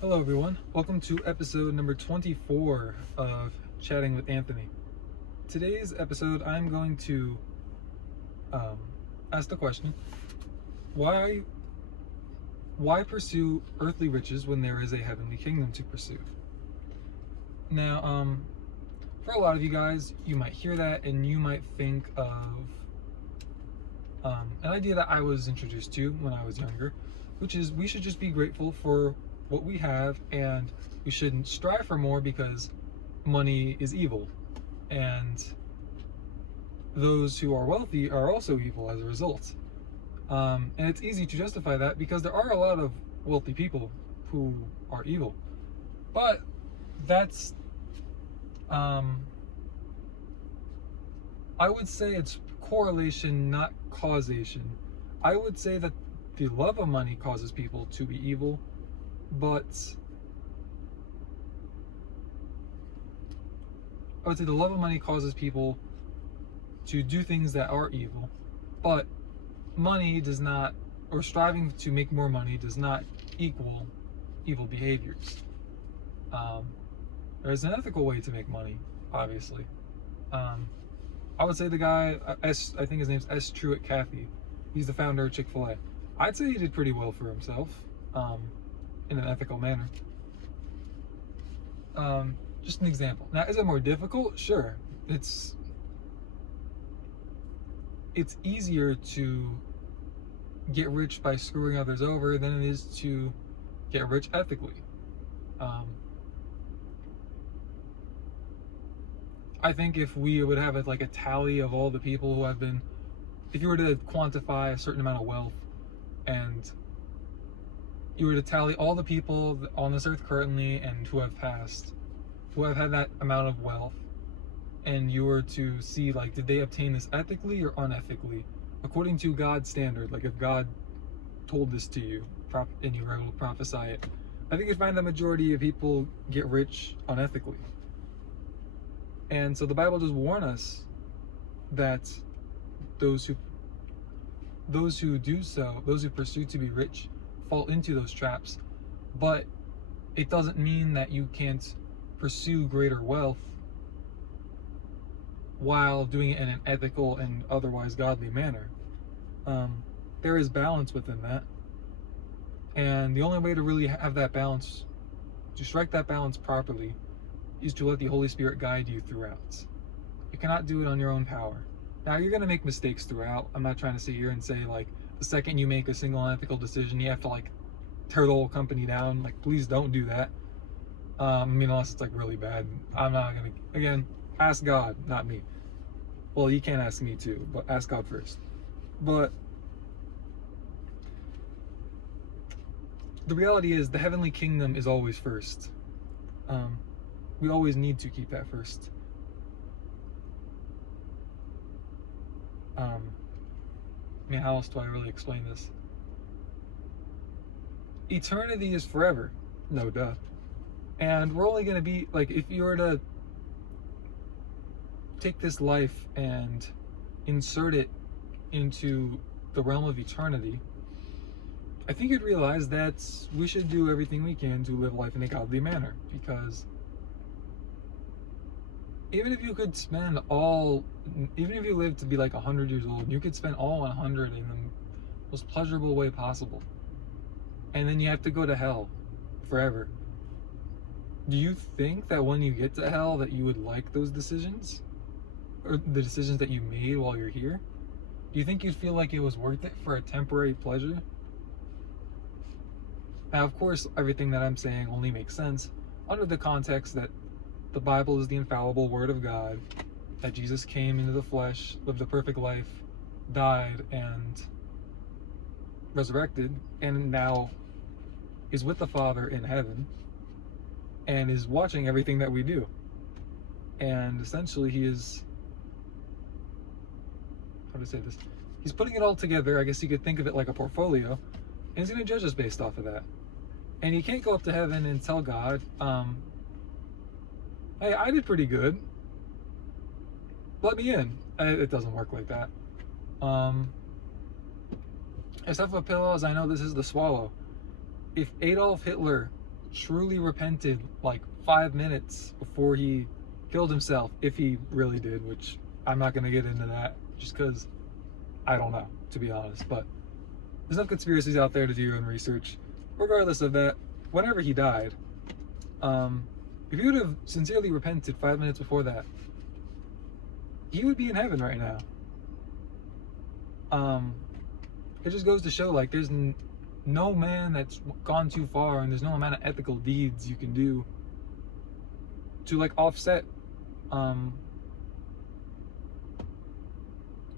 Hello, everyone. Welcome to episode number 24 of Chatting with Anthony. Today's episode, I'm going to ask the question: Why pursue earthly riches when there is a heavenly kingdom to pursue? Now, for a lot of you guys, you might hear that and you might think of an idea that I was introduced to when I was younger, which is we should just be grateful for what we have and we shouldn't strive for more because money is evil, and those who are wealthy are also evil as a result. And it's easy to justify that because there are a lot of wealthy people who are evil, but that's I would say it's correlation, not causation. I would say that the love of money causes people to be evil, but I would say the love of money causes people to do things that are evil, but money does not, or striving to make more money does not equal evil behaviors. There's an ethical way to make money, obviously. I would say the guy, I think his name's S. Truett Cathy. He's the founder of Chick-fil-A. I'd say he did pretty well for himself, in an ethical manner. Just an example. Now, is it more difficult? Sure. It's easier to get rich by screwing others over than it is to get rich ethically. I think if we would have a tally of all the people who have been, if you were to quantify a certain amount of wealth and you were to tally all the people on this earth currently and who have passed, who have had that amount of wealth, and you were to see, did they obtain this ethically or unethically, according to God's standard, if God told this to you and you were able to prophesy it, I think you'd find the majority of people get rich unethically. And so the Bible does warn us that those who do so, those who pursue to be rich, fall into those traps. But it doesn't mean that you can't pursue greater wealth while doing it in an ethical and otherwise godly manner. There is balance within that. And the only way to really have that balance, to strike that balance properly, is to let the Holy Spirit guide you throughout. You cannot do it on your own power. Now, you're going to make mistakes throughout. I'm not trying to sit here and say, the second you make a single unethical decision, you have to, tear the whole company down. Please don't do that. Unless it's, really bad. I'm not going to, again, ask God, not me. Well, you can ask me too, but ask God first. But the reality is the heavenly kingdom is always first. We always need to keep that first. How else do I really explain this? Eternity is forever. No duh. And we're only going to be, if you were to take this life and insert it into the realm of eternity, I think you'd realize that we should do everything we can to live life in a godly manner, because even if you could spend even if you lived to be 100 years old, you could spend all 100 in the most pleasurable way possible, and then you have to go to hell forever. Do you think that when you get to hell that you would like those decisions? Or the decisions that you made while you're here? Do you think you'd feel like it was worth it for a temporary pleasure? Now, of course, everything that I'm saying only makes sense under the context that the Bible is the infallible Word of God, that Jesus came into the flesh, lived a perfect life, died, and resurrected, and now is with the Father in heaven, and is watching everything that we do. And essentially, he is, how to say this? He's putting it all together. I guess you could think of it like a portfolio, and he's going to judge us based off of that. And you can't go up to heaven and tell God, hey, I did pretty good, let me in. It doesn't work like that. As tough a pill as I know this is to swallow, if Adolf Hitler truly repented like 5 minutes before he killed himself, if he really did, which I'm not going to get into that just because I don't know, to be honest. But there's enough conspiracies out there to do your own research. Regardless of that, whenever he died, if he would have sincerely repented 5 minutes before that, he would be in heaven right now. It just goes to show, like, there's no man that's gone too far, and there's no amount of ethical deeds you can do to like offset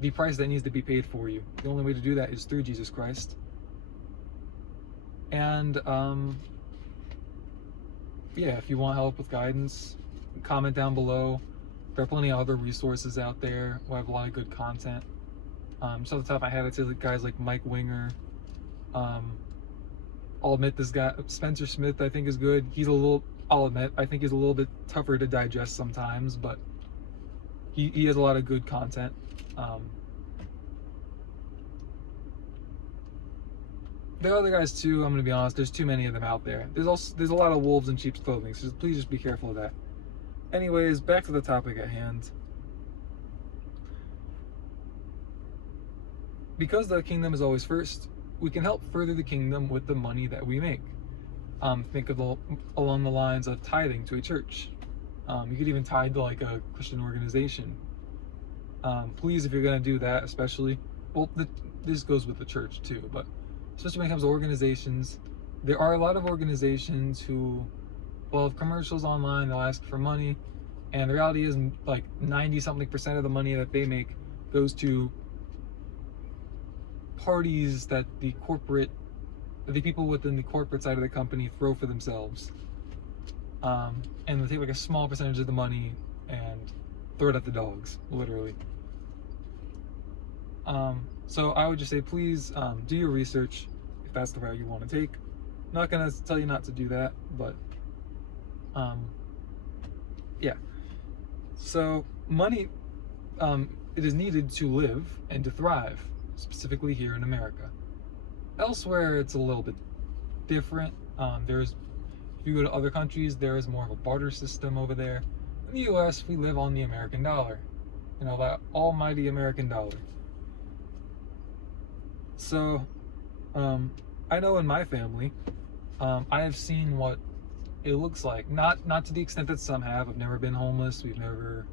the price that needs to be paid for you. The only way to do that is through Jesus Christ. And yeah, if you want help with guidance, comment down below. There are plenty of other resources out there who have a lot of good content. So off the top of my head, I'd say guys like Mike Winger. I'll admit this guy, Spencer Smith, I think is good. I'll admit, I think he's a little bit tougher to digest sometimes, but he has a lot of good content. There are other guys too, I'm gonna be honest, there's too many of them out there. There's a lot of wolves in sheep's clothing, so please just be careful of that. Anyways, back to the topic at hand. Because the kingdom is always first, we can help further the kingdom with the money that we make. Think of along the lines of tithing to a church. You could even tithe to like a Christian organization. Please, if you're going to do that, especially, well, this goes with the church too, but especially when it comes to organizations, there are a lot of organizations who will have commercials online, they'll ask for money, and the reality is like 90-something% of the money that they make goes to parties that the people within the corporate side of the company throw for themselves. And they take like a small percentage of the money and throw it at the dogs, literally. So I would just say, please do your research if that's the route you want to take. I'm not gonna tell you not to do that, but yeah. So money, it is needed to live and to thrive, specifically here in America. Elsewhere, it's a little bit different. If you go to other countries, there is more of a barter system over there. In the US, we live on the American dollar. You know, that almighty American dollar. So, I know in my family, I have seen what it looks like. Not to the extent that some have. I've never been homeless. We've never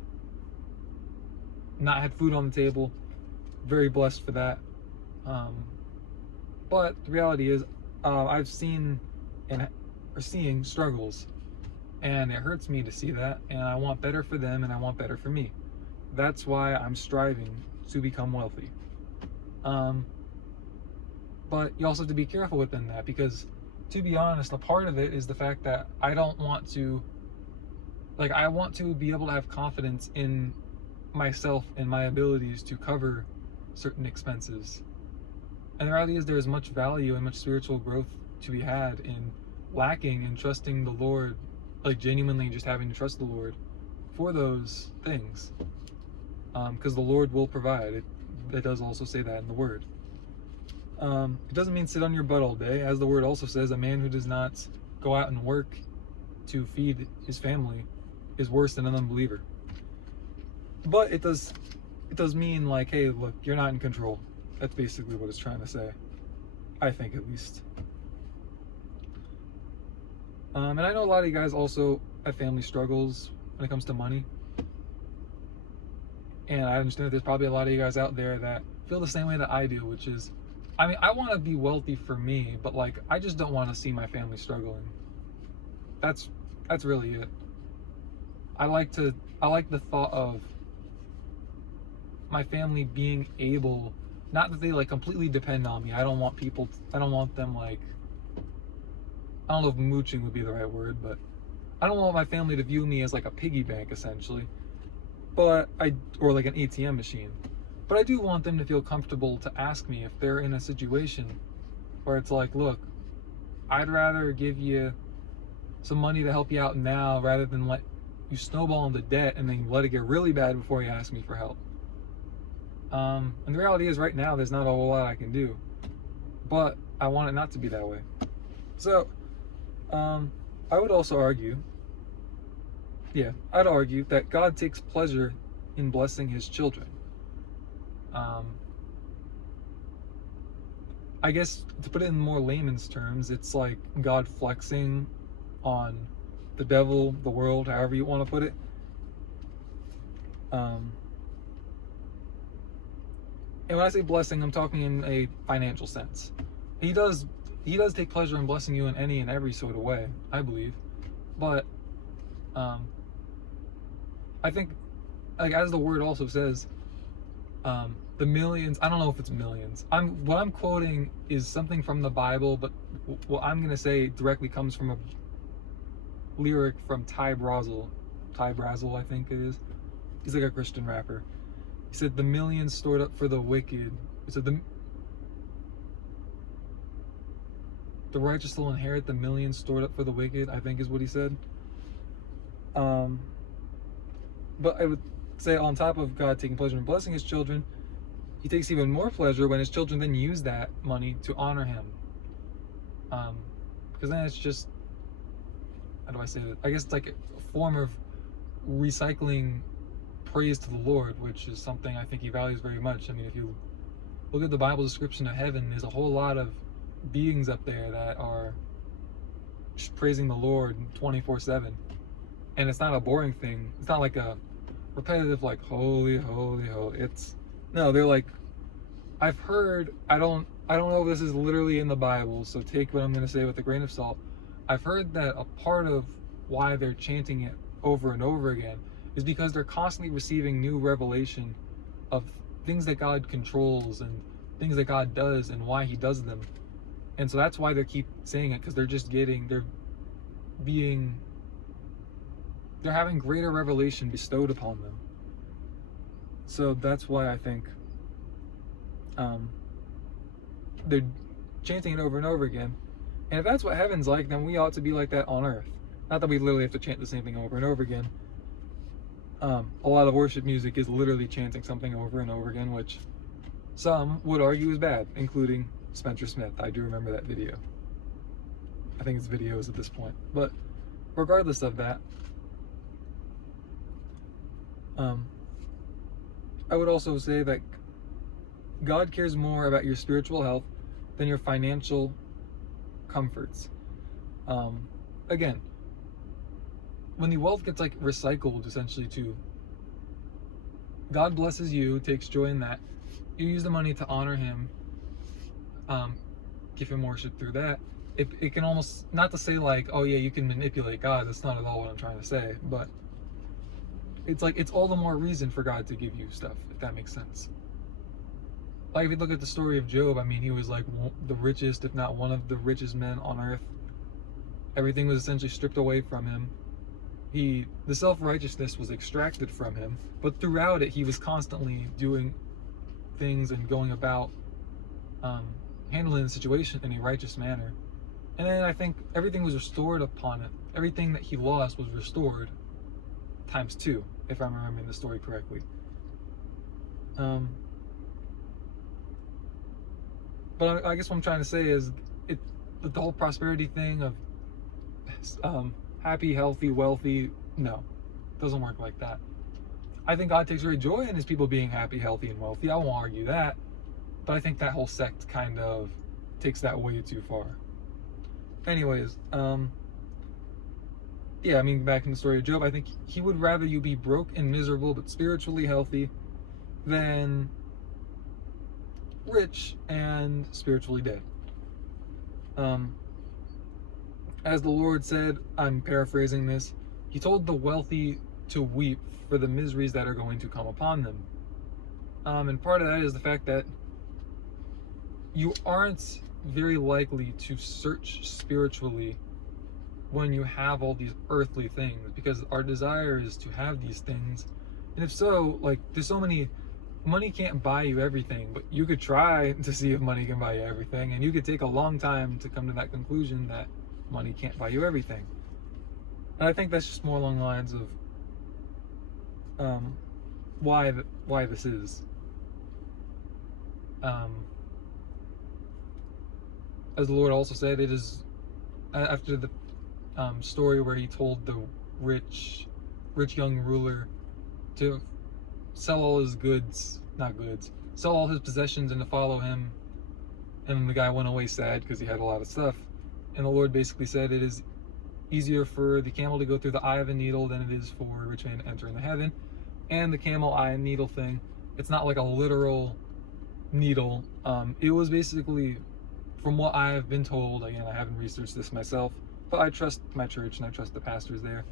not had food on the table. Very blessed for that. But the reality is, I've seen and are seeing struggles, and it hurts me to see that, and I want better for them, and I want better for me. That's why I'm striving to become wealthy. But you also have to be careful within that, because to be honest, a part of it is the fact that I want to be able to have confidence in myself and my abilities to cover certain expenses. And the reality is, there is much value and much spiritual growth to be had in lacking and trusting the Lord, like genuinely just having to trust the Lord for those things. Because the Lord will provide. It does also say that in the Word. It doesn't mean sit on your butt all day. As the Word also says, a man who does not go out and work to feed his family is worse than an unbeliever. But it does mean like, hey, look, you're not in control. That's basically what it's trying to say. I think, at least. And I know a lot of you guys also have family struggles when it comes to money. And I understand that there's probably a lot of you guys out there that feel the same way that I do, which is, I mean, I want to be wealthy for me, but like, I just don't want to see my family struggling. That's really it. I like the thought of my family being able, not that they like completely depend on me. I don't want them like, I don't know if mooching would be the right word, but I don't want my family to view me as like a piggy bank, essentially. Or like an ATM machine. But I do want them to feel comfortable to ask me if they're in a situation where it's like, look, I'd rather give you some money to help you out now rather than let you snowball into debt and then let it get really bad before you ask me for help. And the reality is, right now, there's not a whole lot I can do. But I want it not to be that way. So, I would also argue, I'd argue that God takes pleasure in blessing his children. Um, I guess to put it in more layman's terms, it's like God flexing on the devil, the world, however you want to put it. Um, and when I say blessing, I'm talking in a financial sense. He does take pleasure in blessing you in any and every sort of way, I believe. But I think, like as the word also says, the millions. I don't know if it's millions. What I'm quoting is something from the Bible, but what I'm gonna say directly comes from a lyric from Ty Brazel. Ty Brazel, I think it is. He's like a Christian rapper. He said, "The millions stored up for the wicked." He said, "The righteous will inherit the millions stored up for the wicked," I think is what he said. But I would say, on top of God taking pleasure in blessing his children, he takes even more pleasure when his children then use that money to honor him. Because then it's just, how do I say that? I guess it's like a form of recycling praise to the Lord, which is something I think he values very much. I mean, if you look at the Bible description of heaven, there's a whole lot of beings up there that are just praising the Lord 24/7. And it's not a boring thing. It's not like a repetitive, like, holy, holy, holy. They're like, I've heard, I don't know if this is literally in the Bible, so take what I'm going to say with a grain of salt. I've heard that a part of why they're chanting it over and over again is because they're constantly receiving new revelation of things that God controls and things that God does and why he does them. And so that's why they keep saying it, because they're having greater revelation bestowed upon them. So that's why I think they're chanting it over and over again. And if that's what heaven's like, then we ought to be like that on earth. Not that we literally have to chant the same thing over and over again. A lot of worship music is literally chanting something over and over again, which some would argue is bad, including Spencer Smith. I do remember that video. I think it's videos at this point. But regardless of that, I would also say that God cares more about your spiritual health than your financial comforts. Again, when the wealth gets like recycled essentially too, God blesses you, takes joy in that. You use the money to honor him, give him worship through that. It can almost, not to say like, oh yeah, you can manipulate God, that's not at all what I'm trying to say, but it's like, it's all the more reason for God to give you stuff, if that makes sense. Like if you look at the story of Job, I mean, he was like the richest, if not one of the richest men on earth. Everything was essentially stripped away from him. The self-righteousness was extracted from him, but throughout it, he was constantly doing things and going about handling the situation in a righteous manner. And then I think everything was restored upon it. Everything that he lost was restored times 2, if I'm remembering the story correctly. But I guess what I'm trying to say is, the whole prosperity thing of happy, healthy, wealthy, no, doesn't work like that. I think God takes great joy in his people being happy, healthy, and wealthy. I won't argue that. But I think that whole sect kind of takes that way too far. Anyways, yeah, I mean, back in the story of Job, I think he would rather you be broke and miserable but spiritually healthy than rich and spiritually dead. As the Lord said, I'm paraphrasing this, he told the wealthy to weep for the miseries that are going to come upon them. And part of that is the fact that you aren't very likely to search spiritually when you have all these earthly things, because our desire is to have these things. And if so, like, there's so many, money can't buy you everything, but you could try to see if money can buy you everything, and you could take a long time to come to that conclusion that money can't buy you everything. And I think that's just more along the lines of why this is. As the Lord also said, it is after story where he told the rich young ruler to sell all his sell all his possessions and to follow him. And the guy went away sad because he had a lot of stuff. And the Lord basically said it is easier for the camel to go through the eye of a needle than it is for a rich man to enter into heaven. And the camel eye and needle thing, it's not like a literal needle. It was basically, from what I have been told, again, I haven't researched this myself, but I trust my church and I trust the pastors there.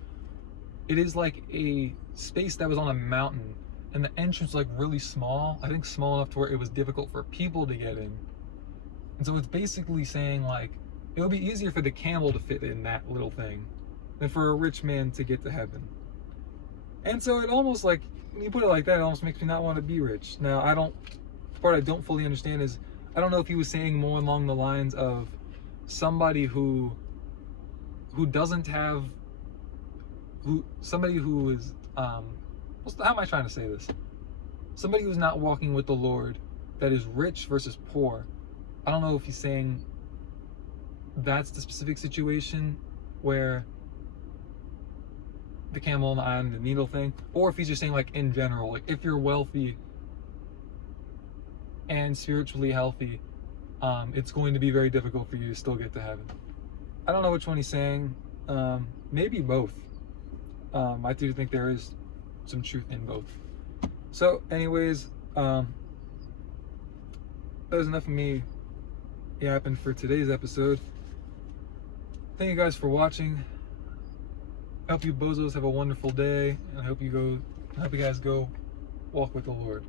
It is like a space that was on a mountain, and the entrance like really small. I think small enough to where it was difficult for people to get in. And so it's basically saying like, it would be easier for the camel to fit in that little thing than for a rich man to get to heaven. And so it almost like, when you put it like that, it almost makes me not want to be rich. Now, the part I don't fully understand is, I don't know if he was saying more along the lines of somebody who doesn't have, somebody who is, how am I trying to say this? Somebody who's not walking with the Lord, that is rich versus poor. I don't know if he's saying that's the specific situation where the camel and the eye and the needle thing, or if he's just saying like in general, like if you're wealthy and spiritually healthy, it's going to be very difficult for you to still get to heaven. I don't know which one he's saying. Maybe both. I do think there is some truth in both. So anyways, that was enough of me yapping for today's episode. Thank you guys for watching. I hope you bozos have a wonderful day, and I hope you guys go walk with the Lord.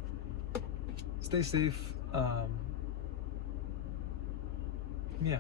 Stay safe. Yeah.